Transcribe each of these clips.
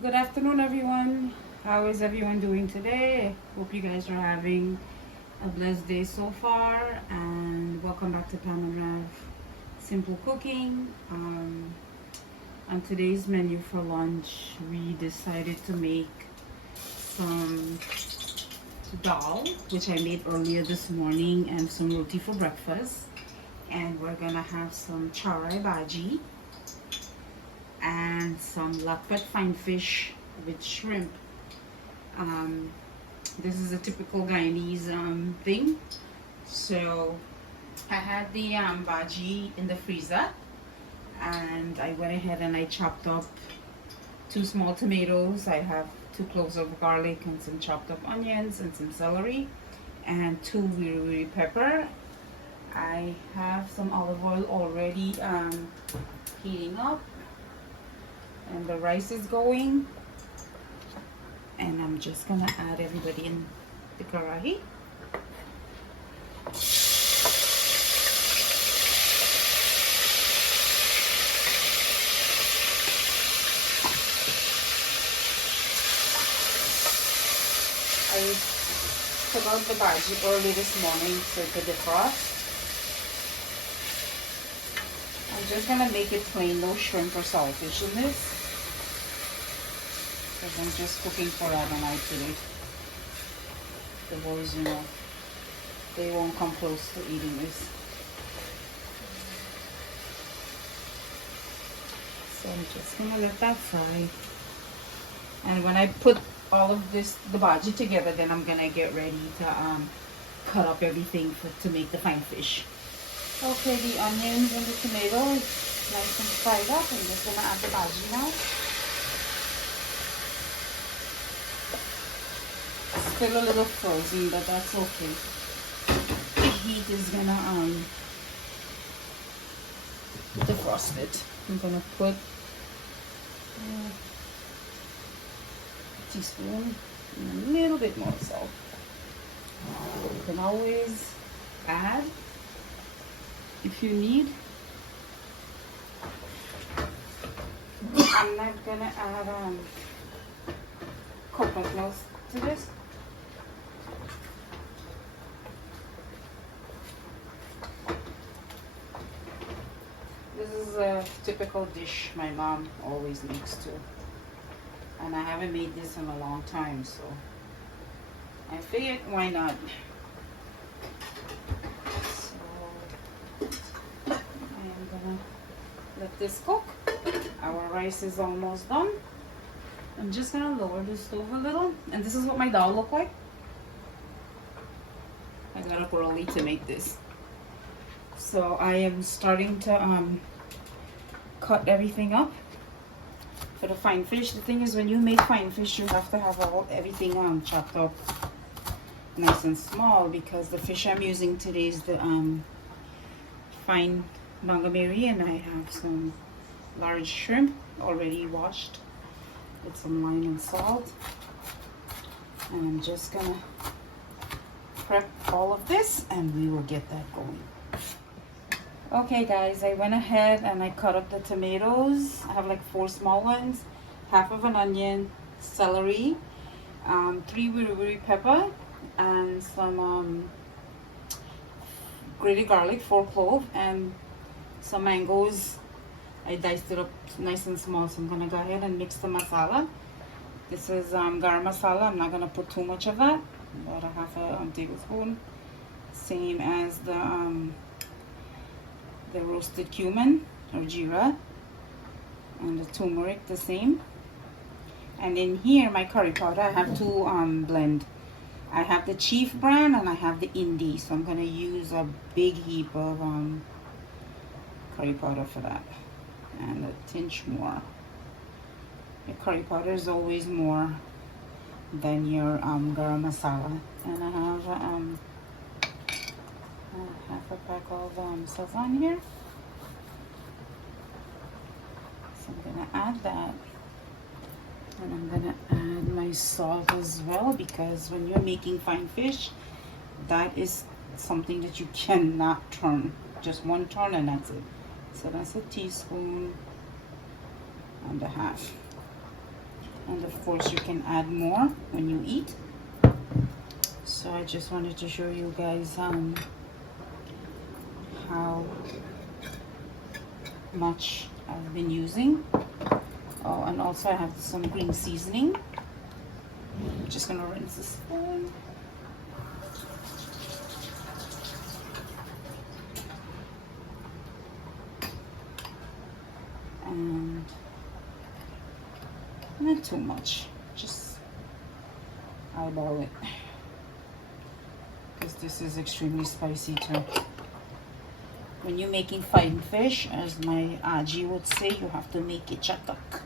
Good afternoon, everyone. How is everyone doing today? Hope you guys are having a blessed day so far. And welcome back to Pam and Rev Simple Cooking. On today's menu for lunch, we decided to make some dhal, which I made earlier this morning, and some roti for breakfast. And we're gonna have some chowrai bhaji and some lakpet fine fish with shrimp. This is a typical Guyanese thing. So I had the bhaji in the freezer, and I went ahead and I chopped up 2 small tomatoes. I have 2 cloves of garlic and some chopped up onions and some celery and 2 pepper. I have some olive oil already heating up, and the rice is going, and I'm just gonna add everybody in the karahi. I took out the bhaji early this morning so it could defrost. I'm just gonna make it plain, no shrimp or saltfish in this, because I'm just cooking for overnight today. The boys, they won't come close to eating this. So I'm just gonna let that fry. And when I put all of this, the bhaji together, then I'm gonna get ready to cut up everything to make the fine fish. Okay, the onions and the tomato is nice and fried up. I'm just gonna add the bhaji now. Still a little frozen, but that's okay. The heat is gonna defrost it. I'm gonna put a teaspoon and a little bit more salt. You can always add if you need. I'm not gonna add coconut milk to this. This is a typical dish my mom always makes too, and I haven't made this in a long time, so I figured why not. I'm gonna let this cook. Our rice is almost done. I'm just gonna lower the stove a little, and this is what my dal look like. I got up early to make this, so I am starting to cut everything up for the fine fish. The thing is, when you make fine fish, you have to have everything chopped up nice and small, because the fish I'm using today is the fine bangameri, and I have some large shrimp already washed with some lime and salt. And I'm just gonna prep all of this and we will get that going. Okay guys, I went ahead and I cut up the tomatoes. I have like 4 small ones, half of an onion, celery, 3 pepper, and some grated garlic, 4 cloves, and some mangoes. I diced it up nice and small, so I'm gonna go ahead and mix the masala. This is garam masala. I'm not gonna put too much of that, about a half a tablespoon. Same as the roasted cumin or jeera, and the turmeric the same. And in here, my curry powder, I have to blend. I have the Chief brand and I have the Indie, so I'm gonna use a big heap of curry powder for that, and a tinge more. Your curry powder is always more than your garam masala. And I have half a pack of sazan here, so I'm gonna add that. And I'm gonna add my salt as well, because when you're making fine fish, that is something that you cannot turn. Just one turn and that's it. So that's a teaspoon and a half. and of course you can add more when you eat. So I just wanted to show you guys how much I've been using. Oh, and also I have some green seasoning. I'm just gonna rinse the spoon. And not too much, just eyeball it, because this is extremely spicy too. When you're making fine fish, as my Aji would say, you have to make it chatak,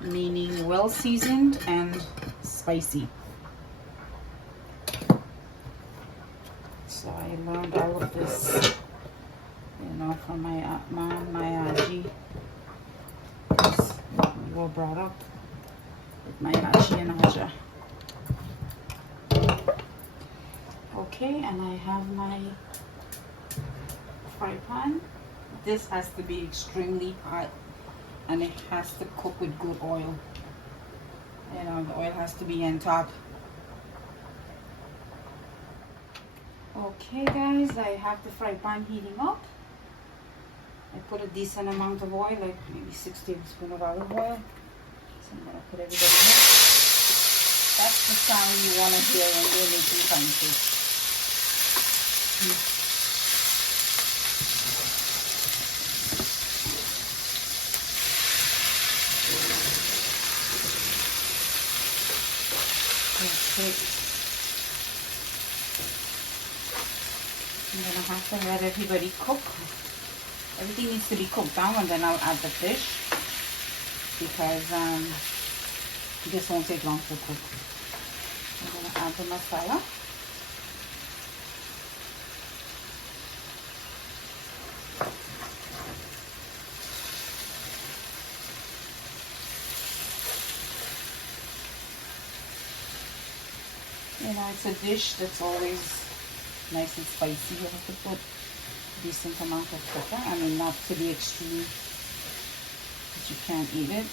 meaning well seasoned and spicy. So I learned all of this, you know, from my mom, my Aji. We were brought up with my Aji and Aja. Okay, and I have my fry pan. This has to be extremely hot, and it has to cook with good oil. You know, the oil has to be on top. Okay guys, I have the fry pan heating up. I put a decent amount of oil, like maybe 6 tablespoons of olive oil. So I'm gonna put everybody in. That's the sound you want to hear when you're making pancakes. Okay. I'm gonna have to let everybody cook. Everything needs to be cooked down, and then I'll add the fish, because this won't take long to cook. I'm gonna add the masala. You know, it's a dish that's always nice and spicy. You have to put a decent amount of pepper. I mean, not to the extreme that you can't eat it.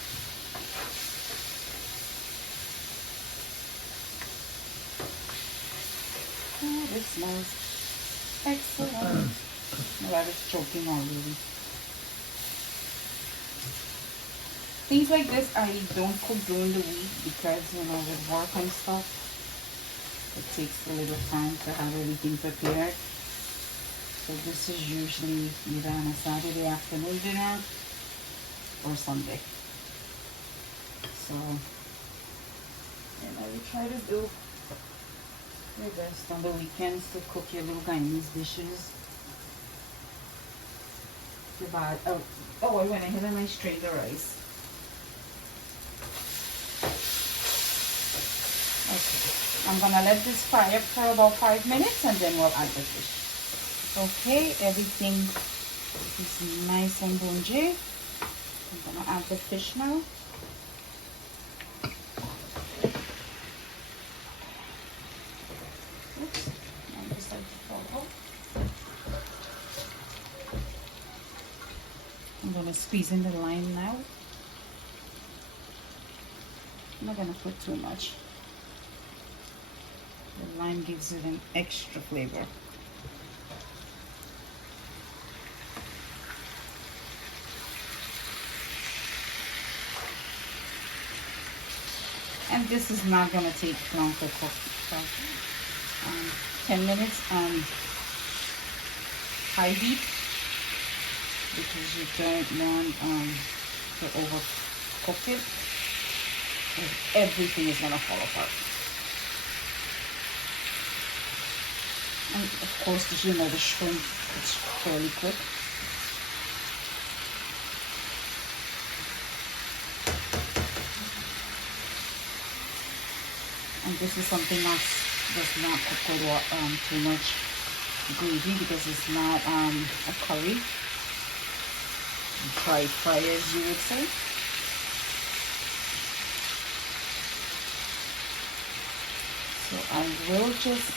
Oh, this smells excellent. My rabbit's choking already. Things like this I don't cook during the week, because, you know, with work and stuff, it takes a little time to have everything prepared. So this is usually either on a Saturday afternoon dinner or Sunday. So, you know, we try to do your best on the weekends to cook your little guyanese dishes. Oh, I went ahead and I strained the rice. Okay, I'm gonna let this fry up for about 5 minutes, and then we'll add the fish. Okay, everything is nice and bougie. I'm gonna add the fish now. Oops, I decided to fall off. I'm gonna squeeze in the lime now. I'm not gonna put too much. The lime gives it an extra flavor. And this is not going to take long to cook. So, 10 minutes on high heat, because you don't want to overcook it, because everything is going to fall apart. And of course, as you know, the shrimp, it's fairly quick. And this is something that does not cook with too much gravy, because it's not a curry, dry fry as you would say. So I will just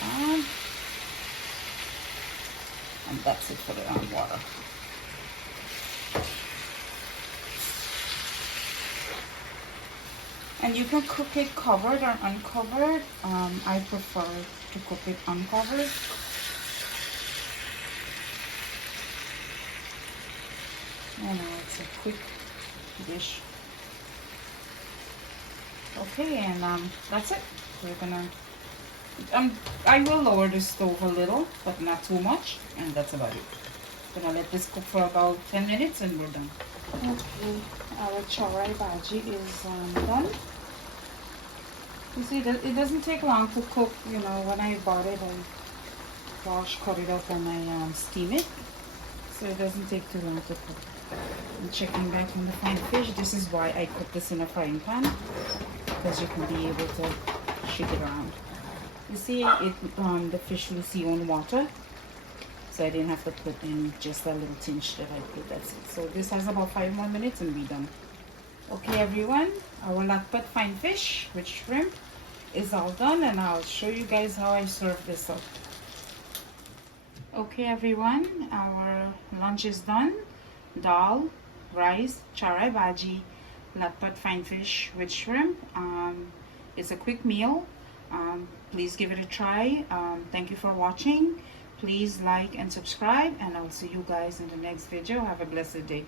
add, and that's it for the water. And you can cook it covered or uncovered. I prefer to cook it uncovered. You know, it's a quick dish. Okay, and that's it. We're gonna I will lower the stove a little, but not too much, and that's about it. Gonna let this cook for about 10 minutes and we're done. Okay, our chowrai bhaji is done. You see, it doesn't take long to cook. You know, when I bought it, I cut it up, and I steam it. So it doesn't take too long to cook. I'm checking back on the fine fish. This is why I cook this in a frying pan, because you can be able to shake it around. You see, the fish will see own water. So I didn't have to put in just a little tinge that I put. That's it. So this has about 5 more minutes and we're done. Okay, everyone, our latpat fine fish with shrimp is all done, and I'll show you guys how I serve this up. Okay, everyone, our lunch is done. Dal, rice, chowrai bhaji, latpat fine fish with shrimp. It's a quick meal. Please give it a try. Thank you for watching. Please like and subscribe, and I'll see you guys in the next video. Have a blessed day.